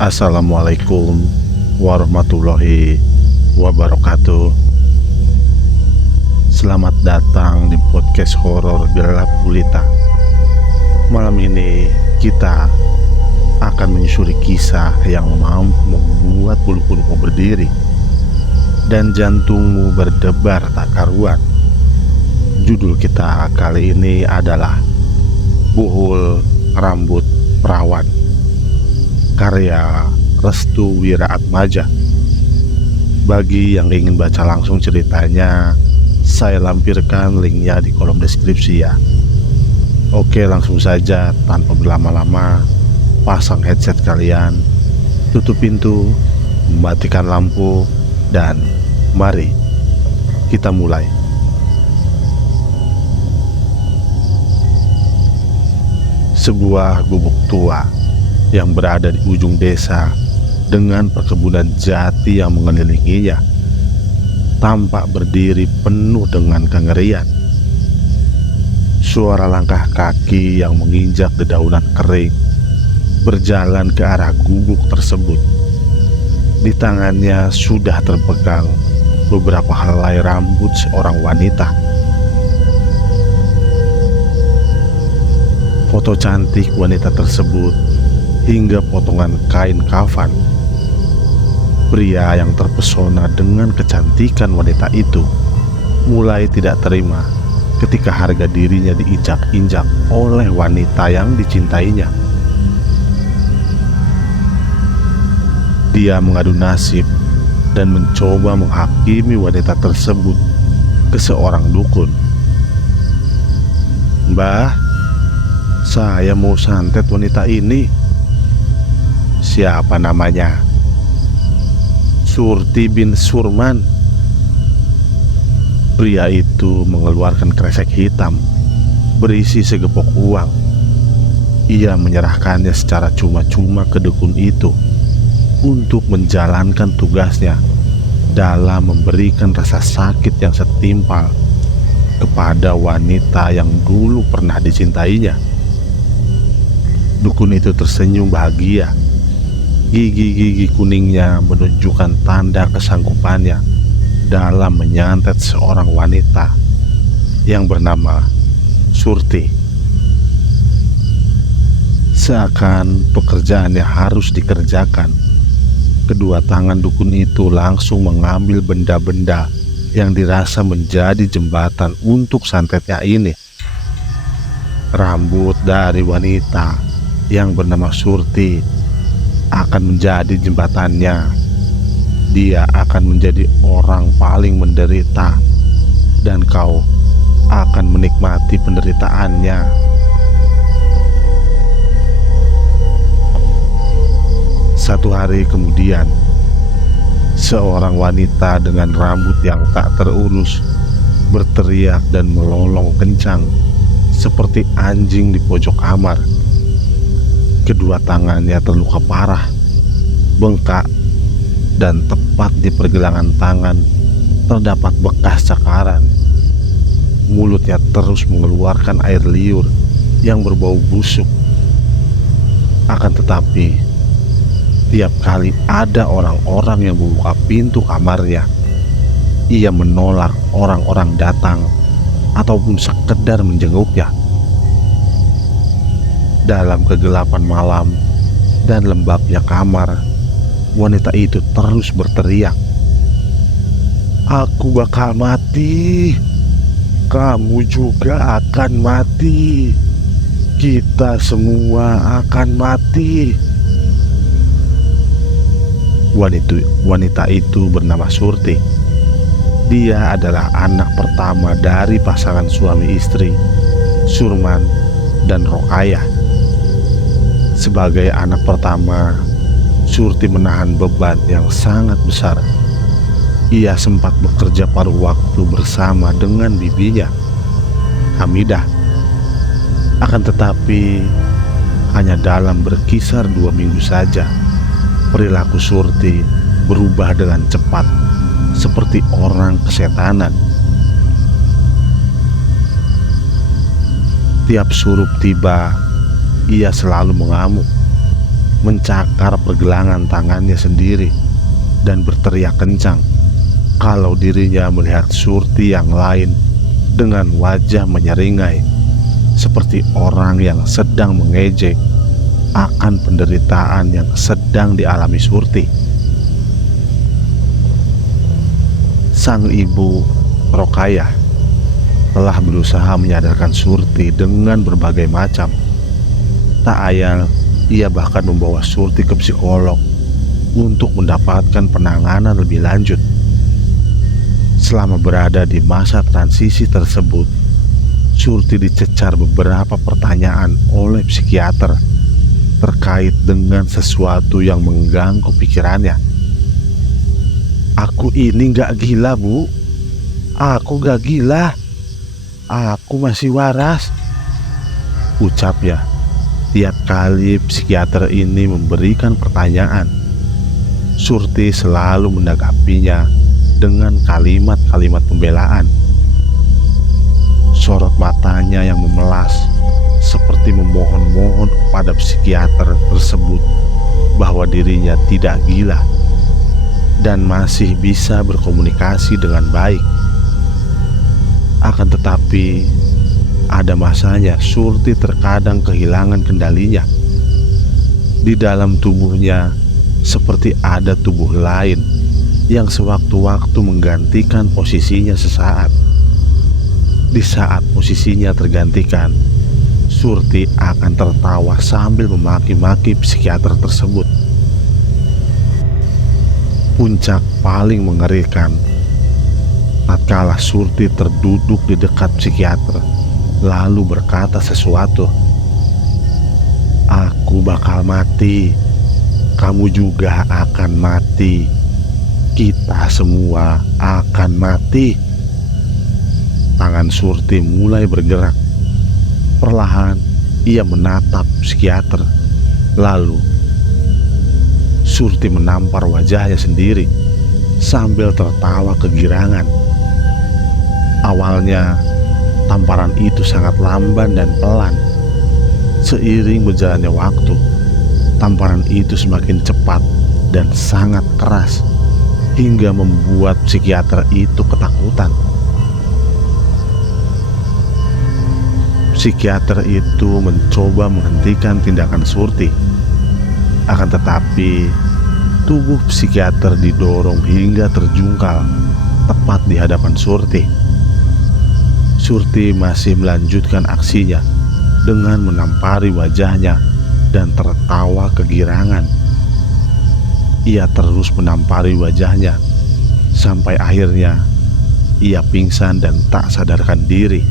Assalamualaikum warahmatullahi wabarakatuh. Selamat datang di podcast horor Gelap Gulita. Malam ini kita akan menyusuri kisah yang mampu membuat bulu-bulumu berdiri dan jantungmu berdebar tak karuan. Judul kita kali ini adalah Buhul Rambut Perawan, karya Restu Wiraatmaja. Bagi yang ingin baca langsung ceritanya, saya lampirkan linknya di kolom deskripsi ya. Oke, langsung saja tanpa berlama-lama, pasang headset kalian, tutup pintu, matikan lampu, dan mari kita mulai. Sebuah gubuk tua yang berada di ujung desa dengan perkebunan jati yang mengelilinginya tampak berdiri penuh dengan kengerian. Suara langkah kaki yang menginjak dedaunan kering berjalan ke arah gubuk tersebut. Di tangannya sudah terpegang beberapa helai rambut seorang wanita. Foto cantik wanita tersebut hingga potongan kain kafan. Pria yang terpesona dengan kecantikan wanita itu mulai tidak terima ketika harga dirinya diinjak-injak oleh wanita yang dicintainya. Dia mengadu nasib dan mencoba menghakimi wanita tersebut ke seorang dukun. "Mbah, saya mau santet wanita ini." "Siapa namanya?" "Surti bin Surman." Pria itu mengeluarkan kresek hitam berisi segepok uang. Ia menyerahkannya secara cuma-cuma ke dukun itu untuk menjalankan tugasnya dalam memberikan rasa sakit yang setimpal kepada wanita yang dulu pernah dicintainya. Dukun itu tersenyum bahagia. Gigi-gigi kuningnya menunjukkan tanda kesanggupannya dalam menyantet seorang wanita yang bernama Surti. Seakan pekerjaannya harus dikerjakan, kedua tangan dukun itu langsung mengambil benda-benda yang dirasa menjadi jembatan untuk santetnya ini. Rambut dari wanita yang bernama Surti akan menjadi jembatannya. Dia akan menjadi orang paling menderita, dan kau akan menikmati penderitaannya. Satu hari kemudian, seorang wanita dengan rambut yang tak terurus berteriak dan melolong kencang seperti anjing di pojok kamar. Kedua tangannya terluka parah, bengkak, dan tepat di pergelangan tangan terdapat bekas cakaran. Mulutnya terus mengeluarkan air liur yang berbau busuk. Akan tetapi, tiap kali ada orang-orang yang membuka pintu kamarnya, ia menolak orang-orang datang ataupun sekedar menjenguknya. Dalam kegelapan malam dan lembabnya kamar, wanita itu terus berteriak, "Aku bakal mati. Kamu juga akan mati. Kita semua akan mati." Wanita itu bernama Surti. Dia adalah anak pertama dari pasangan suami istri, Surman dan Rokayah. Sebagai anak pertama, Surti menahan beban yang sangat besar. Ia sempat bekerja paruh waktu bersama dengan bibinya, Hamidah. Akan tetapi, hanya dalam berkisar 2 minggu saja, perilaku Surti berubah dengan cepat, seperti orang kesetanan. Tiap surup tiba, ia selalu mengamuk. mencakar pergelangan tangannya sendiri dan berteriak kencang kalau dirinya melihat Surti yang lain dengan wajah menyeringai, seperti orang yang sedang mengejek akan penderitaan yang sedang dialami Surti. Sang ibu, Rokayah, telah berusaha menyadarkan Surti dengan berbagai macam. Tak ayal, ia bahkan membawa Surti ke psikolog untuk mendapatkan penanganan lebih lanjut. Selama berada di masa transisi tersebut, Surti dicecar beberapa pertanyaan oleh psikiater terkait dengan sesuatu yang mengganggu pikirannya. "Aku ini gak gila, Bu. Aku gak gila. Aku masih waras," ucapnya tiap kali psikiater ini memberikan pertanyaan. Surti selalu menanggapinya dengan kalimat-kalimat pembelaan. Sorot matanya yang memelas seperti memohon-mohon kepada psikiater tersebut bahwa dirinya tidak gila dan masih bisa berkomunikasi dengan baik. Akan tetapi, ada masanya Surti terkadang kehilangan kendalinya. Di dalam tubuhnya seperti ada tubuh lain yang sewaktu-waktu menggantikan posisinya sesaat. Di saat posisinya tergantikan, Surti akan tertawa sambil memaki-maki psikiater tersebut. Puncak paling mengerikan tatkala Surti terduduk di dekat psikiater lalu berkata sesuatu. "Aku bakal mati. Kamu juga akan mati. Kita semua akan mati." Tangan Surti mulai bergerak. Perlahan ia menatap psikiater. Lalu Surti menampar wajahnya sendiri sambil tertawa kegirangan. Awalnya tamparan itu sangat lamban dan pelan. Seiring berjalannya waktu, tamparan itu semakin cepat dan sangat keras hingga membuat psikiater itu ketakutan. Psikiater itu mencoba menghentikan tindakan Surti. Akan tetapi, tubuh psikiater didorong hingga terjungkal tepat di hadapan Surti. Surti masih melanjutkan aksinya dengan menampari wajahnya dan tertawa kegirangan. Ia terus menampari wajahnya sampai akhirnya ia pingsan dan tak sadarkan diri.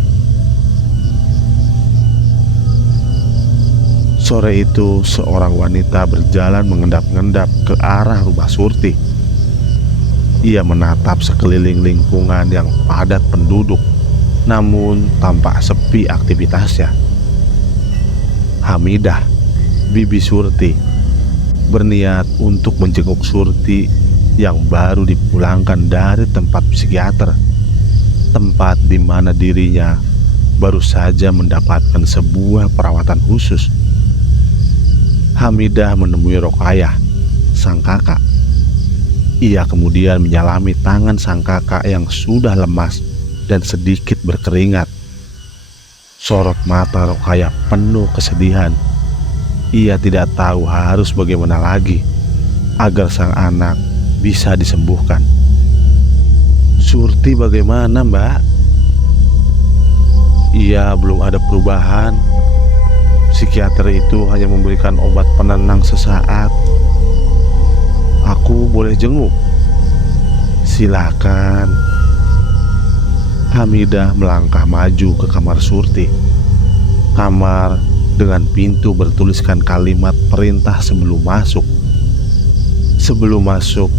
Sore itu seorang wanita berjalan mengendap-endap ke arah rumah Surti. Ia menatap sekeliling lingkungan yang padat penduduk, namun tampak sepi aktivitasnya. Hamidah, bibi Surti, berniat untuk menjenguk Surti yang baru dipulangkan dari tempat psikiater, tempat di mana dirinya baru saja mendapatkan sebuah perawatan khusus. Hamidah menemui Rokayah, sang kakak. Ia kemudian menyalami tangan sang kakak yang sudah lemas dan sedikit berkeringat. Sorot mata Rokayah penuh kesedihan. Ia tidak tahu harus bagaimana lagi agar sang anak bisa disembuhkan. "Surti bagaimana, Mbak?" "Ia belum ada perubahan. Psikiater itu hanya memberikan obat penenang sesaat. Aku boleh jenguk?" "Silakan." Hamidah melangkah maju ke kamar Surti. Kamar dengan pintu bertuliskan kalimat perintah sebelum masuk. "Sebelum masuk,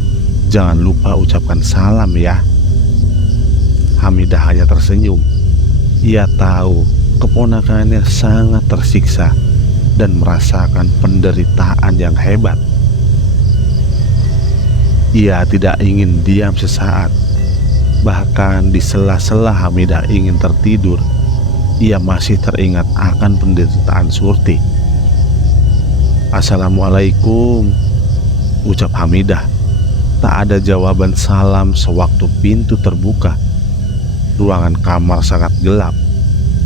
jangan lupa ucapkan salam ya." Hamidah hanya tersenyum. Ia tahu keponakannya sangat tersiksa dan merasakan penderitaan yang hebat. Ia tidak ingin diam sesaat. Bahkan di sela-sela Hamidah ingin tertidur, ia masih teringat akan penderitaan Surti. "Assalamualaikum," ucap Hamidah. Tak ada jawaban salam sewaktu pintu terbuka. Ruangan kamar sangat gelap,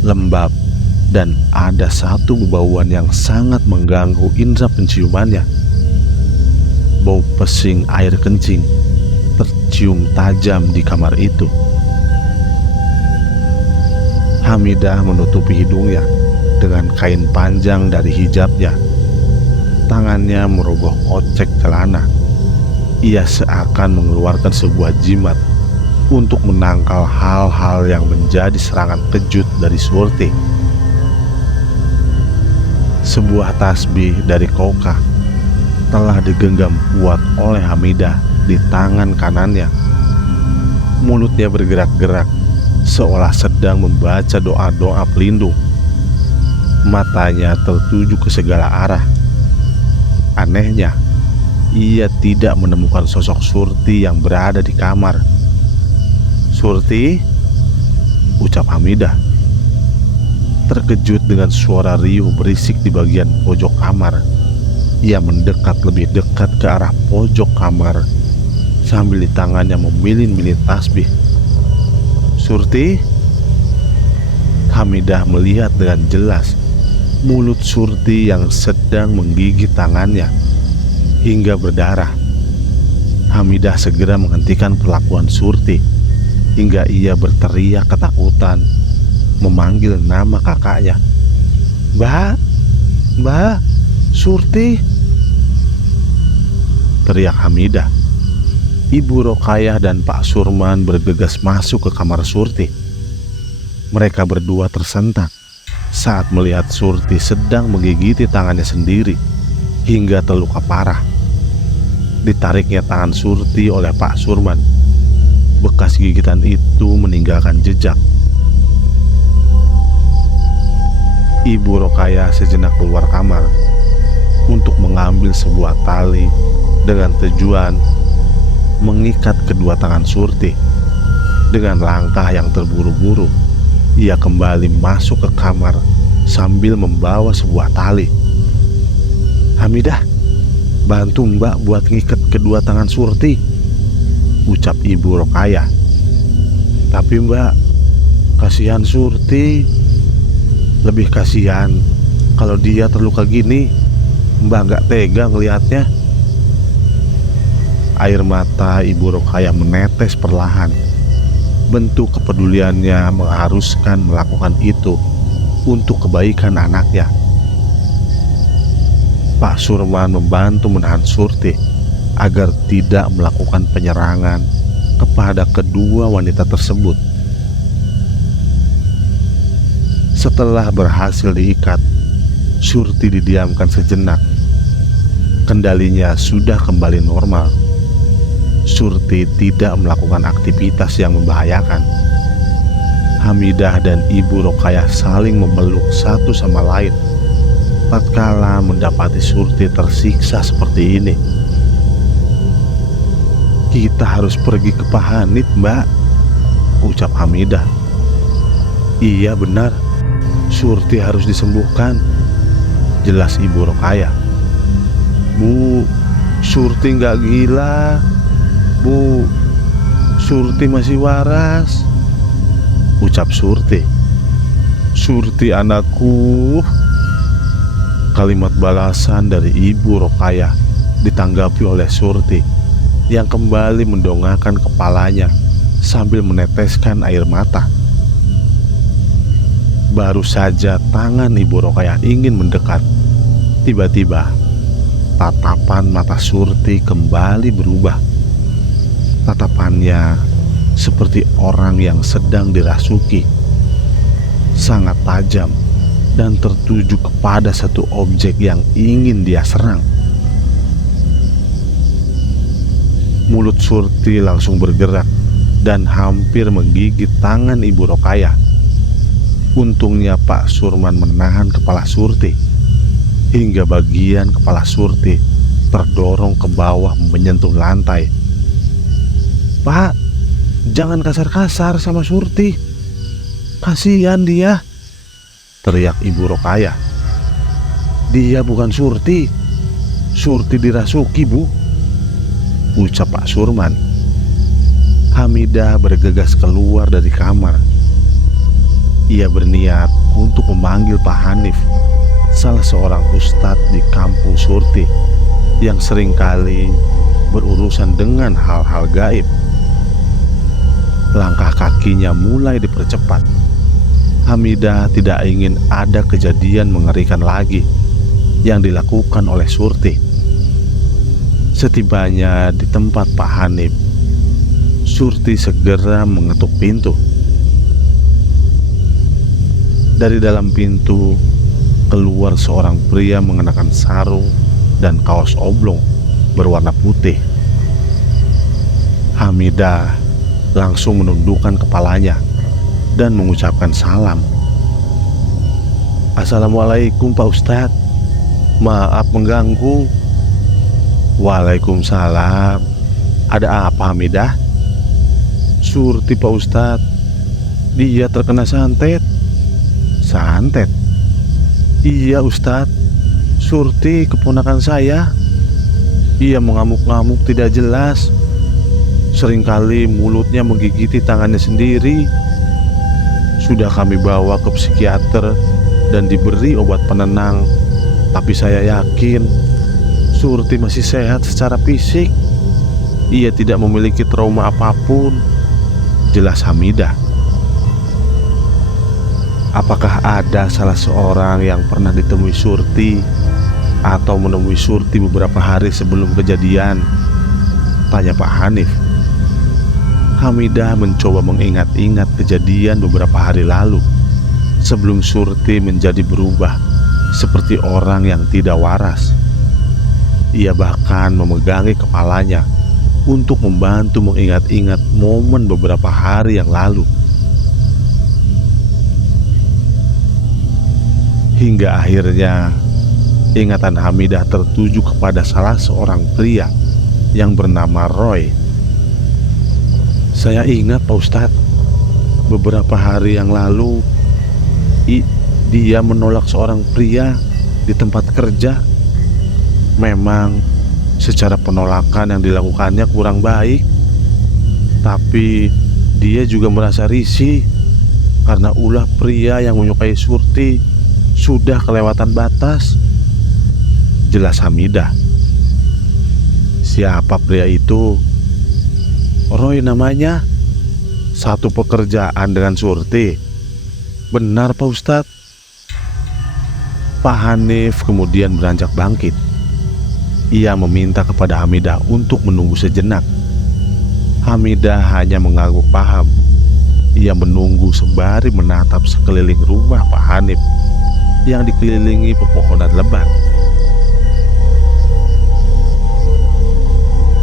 lembab, dan ada satu bebauan yang sangat mengganggu indera penciumannya. Bau pesing air kencing tercium tajam di kamar itu. Hamidah menutupi hidungnya dengan kain panjang dari hijabnya. Tangannya merogoh kocek celana. Ia seakan mengeluarkan sebuah jimat untuk menangkal hal-hal yang menjadi serangan kejut dari Surti. Sebuah tasbih dari Koka telah digenggam kuat oleh Hamidah di tangan kanannya. Mulutnya bergerak-gerak seolah sedang membaca doa-doa pelindung. Matanya tertuju ke segala arah. Anehnya, ia tidak menemukan sosok Surti yang berada di kamar. "Surti?" ucap Hamidah. Terkejut dengan suara riuh berisik di bagian pojok kamar, ia mendekat lebih dekat ke arah pojok kamar sambil di tangannya memilin-milin tasbih. "Surti?" Hamidah melihat dengan jelas mulut Surti yang sedang menggigit tangannya hingga berdarah. Hamidah segera menghentikan perlakuan Surti hingga ia berteriak ketakutan, memanggil nama kakaknya. "Mbak, Mbak, Surti!" teriak Hamidah. Ibu Rokayah dan Pak Surman bergegas masuk ke kamar Surti. Mereka berdua tersentak saat melihat Surti sedang menggigiti tangannya sendiri hingga terluka parah. Ditariknya tangan Surti oleh Pak Surman. Bekas gigitan itu meninggalkan jejak. Ibu Rokayah sejenak keluar kamar untuk mengambil sebuah tali dengan tujuan mengikat kedua tangan Surti. Dengan langkah yang terburu-buru, ia kembali masuk ke kamar sambil membawa sebuah tali. "Hamidah, bantu Mbak buat ngikat kedua tangan Surti," ucap Ibu Rokayah. "Tapi Mbak, kasihan Surti. Lebih kasihan kalau dia terluka gini. Mbak gak tega ngelihatnya." Air mata Ibu Rokayah menetes perlahan. Bentuk kepeduliannya mengharuskan melakukan itu untuk kebaikan anaknya. Pak Surman membantu menahan Surti agar tidak melakukan penyerangan kepada kedua wanita tersebut. Setelah berhasil diikat, Surti didiamkan sejenak. Kendalinya sudah kembali normal. Surti tidak melakukan aktivitas yang membahayakan. Hamidah dan Ibu Rokayah saling memeluk satu sama lain tatkala mendapati Surti tersiksa seperti ini. "Kita harus pergi ke Pak Hanif, Mbak," ucap Hamidah. "Iya benar, Surti harus disembuhkan," jelas Ibu Rokayah. "Bu, Surti nggak gila. Bu, Surti masih waras," ucap Surti. "Surti anakku." Kalimat balasan dari Ibu Rokayah ditanggapi oleh Surti yang kembali mendongakkan kepalanya sambil meneteskan air mata. Baru saja tangan Ibu Rokayah ingin mendekat, tiba-tiba tatapan mata Surti kembali berubah. Tatapannya seperti orang yang sedang dirasuki, sangat tajam dan tertuju kepada satu objek yang ingin dia serang. Mulut Surti langsung bergerak dan hampir menggigit tangan Ibu Rokayah. Untungnya Pak Surman menahan kepala Surti hingga bagian kepala Surti terdorong ke bawah menyentuh lantai. "Pak, jangan kasar-kasar sama Surti. Kasihan dia," teriak Ibu Rokayah. "Dia bukan Surti, Surti dirasuki, Bu, ucap Pak Surman. Hamidah bergegas keluar dari kamar. Ia berniat untuk memanggil Pak Hanif, salah seorang ustadz di kampung Surti yang seringkali berurusan dengan hal-hal gaib. Langkah kakinya mulai dipercepat. Hamidah tidak ingin ada kejadian mengerikan lagi yang dilakukan oleh Surti. Setibanya di tempat Pak Hanif, Surti segera mengetuk pintu. Dari dalam pintu keluar seorang pria mengenakan sarung dan kaos oblong berwarna putih. Hamidah langsung menundukkan kepalanya dan mengucapkan salam. "Assalamualaikum Pak Ustadz, maaf mengganggu." "Waalaikumsalam. Ada apa Hamidah?" "Surti Pak Ustadz, dia terkena santet." "Santet?" "Iya Ustadz, Surti keponakan saya. Ia mengamuk-ngamuk tidak jelas. Seringkali mulutnya menggigiti tangannya sendiri. Sudah kami bawa ke psikiater dan diberi obat penenang, tapi saya yakin Surti masih sehat secara fisik. Ia tidak memiliki trauma apapun," jelas Hamidah. "Apakah ada salah seorang yang pernah ditemui Surti atau menemui Surti beberapa hari sebelum kejadian?" tanya Pak Hanif. Hamidah mencoba mengingat-ingat kejadian beberapa hari lalu sebelum Surti menjadi berubah seperti orang yang tidak waras. Ia bahkan memegangi kepalanya untuk membantu mengingat-ingat momen beberapa hari yang lalu. Hingga akhirnya ingatan Hamidah tertuju kepada salah seorang pria yang bernama Roy. "Saya ingat Pak Ustadz, beberapa hari yang lalu dia menolak seorang pria di tempat kerja. Memang secara penolakan yang dilakukannya kurang baik, tapi dia juga merasa risih karena ulah pria yang menyukai Surti sudah kelewatan batas," jelas Hamidah. "Siapa pria itu?" "Roy namanya. Satu pekerjaan dengan Surti." "Benar Pak Ustadz." Pak Hanif kemudian beranjak bangkit. Ia meminta kepada Hamidah untuk menunggu sejenak. Hamidah hanya mengangguk paham. Ia menunggu sembari menatap sekeliling rumah Pak Hanif yang dikelilingi pepohonan lebat.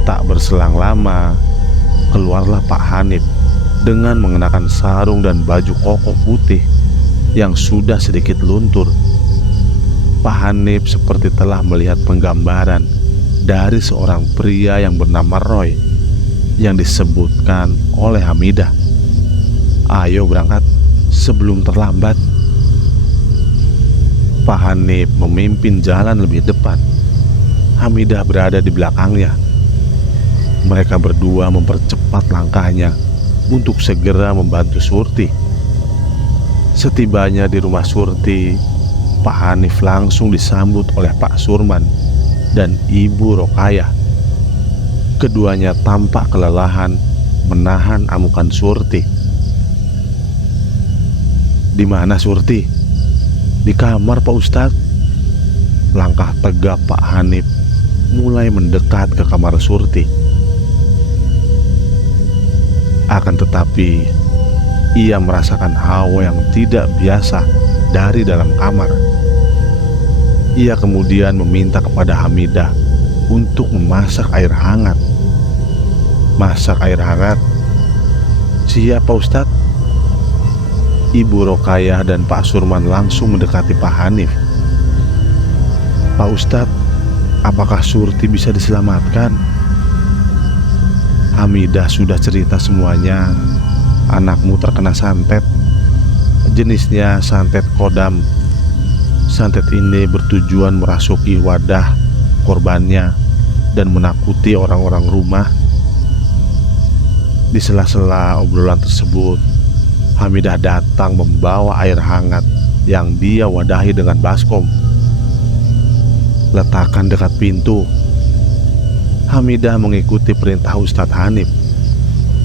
Tak berselang lama, keluarlah Pak Hanif dengan mengenakan sarung dan baju koko putih yang sudah sedikit luntur. Pak Hanif seperti telah melihat penggambaran dari seorang pria yang bernama Roy yang disebutkan oleh Hamidah. "Ayo berangkat sebelum terlambat." Pak Hanif memimpin jalan lebih depan. Hamidah berada di belakangnya. Mereka berdua mempercepat langkahnya untuk segera membantu Surti. Setibanya di rumah Surti, Pak Hanif langsung disambut oleh Pak Surman dan Ibu Rokayah. Keduanya tampak kelelahan menahan amukan Surti. "Di mana Surti?" "Di kamar Pak Ustadz." Langkah tegap Pak Hanif mulai mendekat ke kamar Surti. Akan tetapi ia merasakan hawa yang tidak biasa dari dalam kamar. Ia kemudian meminta kepada Hamidah untuk memasak air hangat. "Masak air hangat?" "Siap Pak Ustadz." Ibu Rokayah dan Pak Surman langsung mendekati Pak Hanif. "Pak Ustadz, apakah Surti bisa diselamatkan?" "Hamidah sudah cerita semuanya. Anakmu terkena santet. Jenisnya santet kodam. Santet ini bertujuan merasuki wadah korbannya dan menakuti orang-orang rumah. Di sela-sela obrolan tersebut, Hamidah datang membawa air hangat yang dia wadahi dengan baskom. Letakkan dekat pintu. Hamidah mengikuti perintah Ustadz Hanif.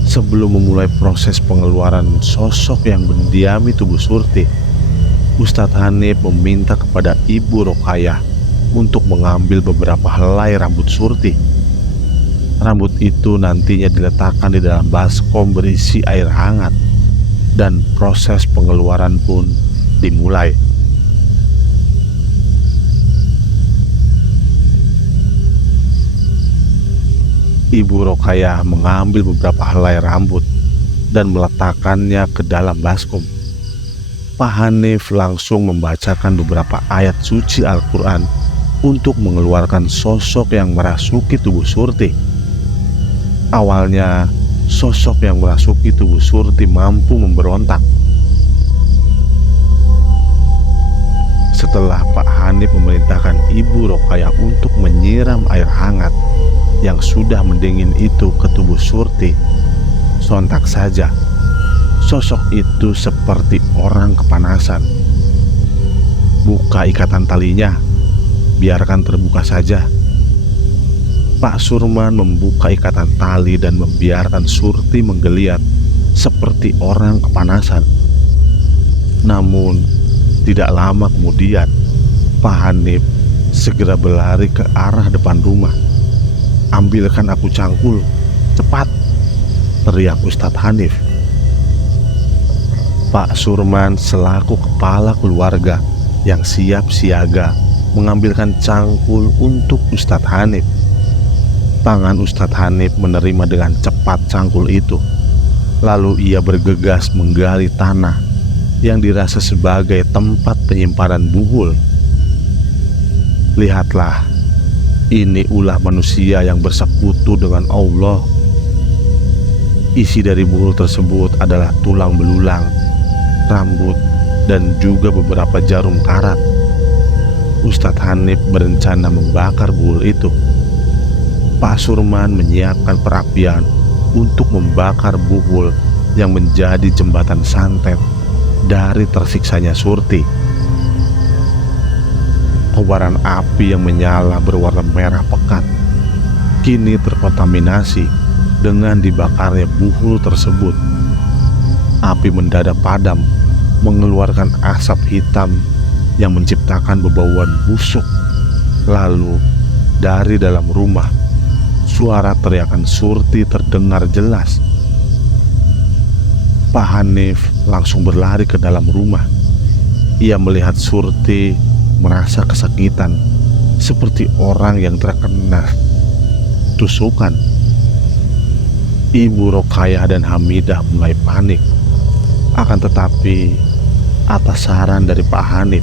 Sebelum memulai proses pengeluaran sosok yang mendiami tubuh Surti, Ustadz Hanif meminta kepada Ibu Rokayah untuk mengambil beberapa helai rambut Surti. Rambut itu nantinya diletakkan di dalam baskom berisi air hangat, dan proses pengeluaran pun dimulai. Ibu Rokayah mengambil beberapa helai rambut dan meletakkannya ke dalam baskom. Pak Hanif langsung membacakan beberapa ayat suci Al-Quran untuk mengeluarkan sosok yang merasuki tubuh Surti. Awalnya, sosok yang merasuki tubuh Surti mampu memberontak. Setelah Pak Hanif memerintahkan Ibu Rokayah untuk menyiram air hangat yang sudah mendingin itu ke tubuh Surti, sontak saja sosok itu seperti orang kepanasan. Buka ikatan talinya, biarkan terbuka saja. Pak Surman membuka ikatan tali dan membiarkan Surti menggeliat seperti orang kepanasan. Namun tidak lama kemudian, Pak Hanif segera berlari ke arah depan rumah. "Ambilkan aku cangkul, cepat!" teriak Ustadz Hanif. Pak Surman selaku kepala keluarga yang siap siaga mengambilkan cangkul untuk Ustadz Hanif. Tangan Ustadz Hanif menerima dengan cepat cangkul itu. Lalu ia bergegas menggali tanah yang dirasa sebagai tempat penyimpanan buhul. Lihatlah, ini ulah manusia yang bersekutu dengan Allah. Isi dari buhul tersebut adalah tulang belulang, rambut, dan juga beberapa jarum karat. Ustadz Hanif berencana membakar buhul itu. Pak Surman menyiapkan perapian untuk membakar buhul yang menjadi jembatan santet dari tersiksanya Surti. Kobaran api yang menyala berwarna merah pekat kini terkontaminasi dengan dibakarnya buhul tersebut. Api mendadak padam, mengeluarkan asap hitam yang menciptakan bebauan busuk. Lalu dari dalam rumah, suara teriakan Surti terdengar jelas. Pak Hanif langsung berlari ke dalam rumah. Ia melihat Surti merasa kesakitan, seperti orang yang terkena tusukan. Ibu Rokayah dan Hamidah mulai panik. Akan tetapi, atas saran dari Pak Hanif,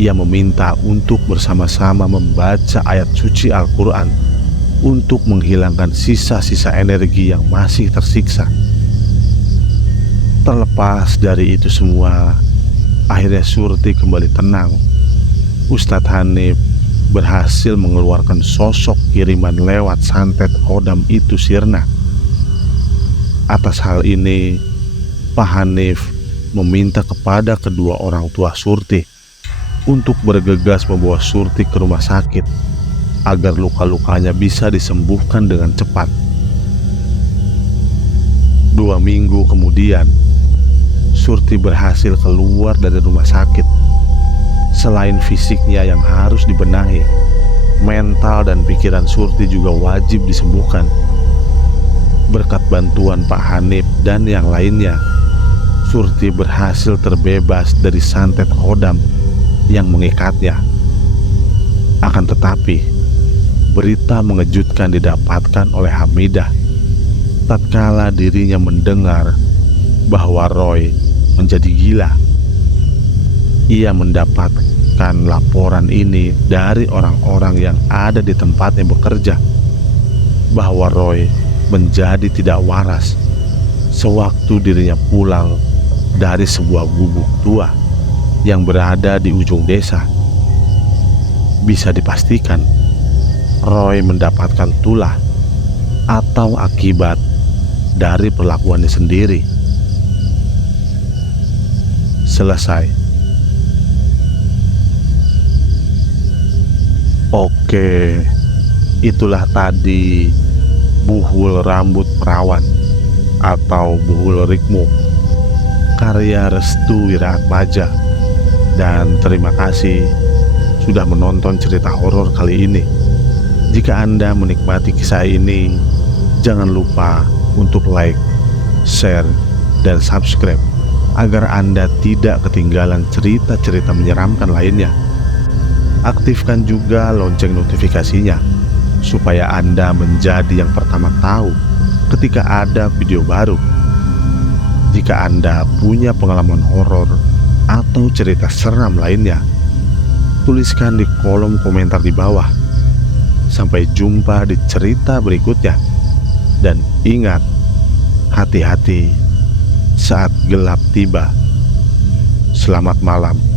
ia meminta untuk bersama-sama membaca ayat suci Al-Quran untuk menghilangkan sisa-sisa energi yang masih tersiksa. Terlepas dari itu semua, akhirnya Surti kembali tenang. Ustadz Hanif berhasil mengeluarkan sosok kiriman lewat santet Khodam itu sirna. Atas hal ini, Pak Hanif meminta kepada kedua orang tua Surti untuk bergegas membawa Surti ke rumah sakit agar luka-lukanya bisa disembuhkan dengan cepat. 2 minggu kemudian, Surti berhasil keluar dari rumah sakit. Selain fisiknya yang harus dibenahi, mental dan pikiran Surti juga wajib disembuhkan. Berkat bantuan Pak Hanif dan yang lainnya, Surti berhasil terbebas dari santet Khodam yang mengikatnya. Akan tetapi, berita mengejutkan didapatkan oleh Hamidah tatkala dirinya mendengar bahwa Roy menjadi gila. Ia mendapatkan laporan ini dari orang-orang yang ada di tempatnya bekerja, bahwa Roy menjadi tidak waras sewaktu dirinya pulang dari sebuah gubuk tua yang berada di ujung desa. Bisa dipastikan, Roy mendapatkan tulah atau akibat dari perlakuannya sendiri. Selesai. Oke, itulah tadi Buhul Rambut Perawan atau Buhul Rikmo, karya Restu Wiraatmaja. Dan terima kasih sudah menonton cerita horor kali ini. Jika Anda menikmati kisah ini, jangan lupa untuk like, share, dan subscribe agar Anda tidak ketinggalan cerita-cerita menyeramkan lainnya. Aktifkan juga lonceng notifikasinya supaya Anda menjadi yang pertama tahu ketika ada video baru. Jika Anda punya pengalaman horor atau cerita seram lainnya, tuliskan di kolom komentar di bawah. Sampai jumpa di cerita berikutnya. Dan ingat, hati-hati saat gelap tiba. Selamat malam.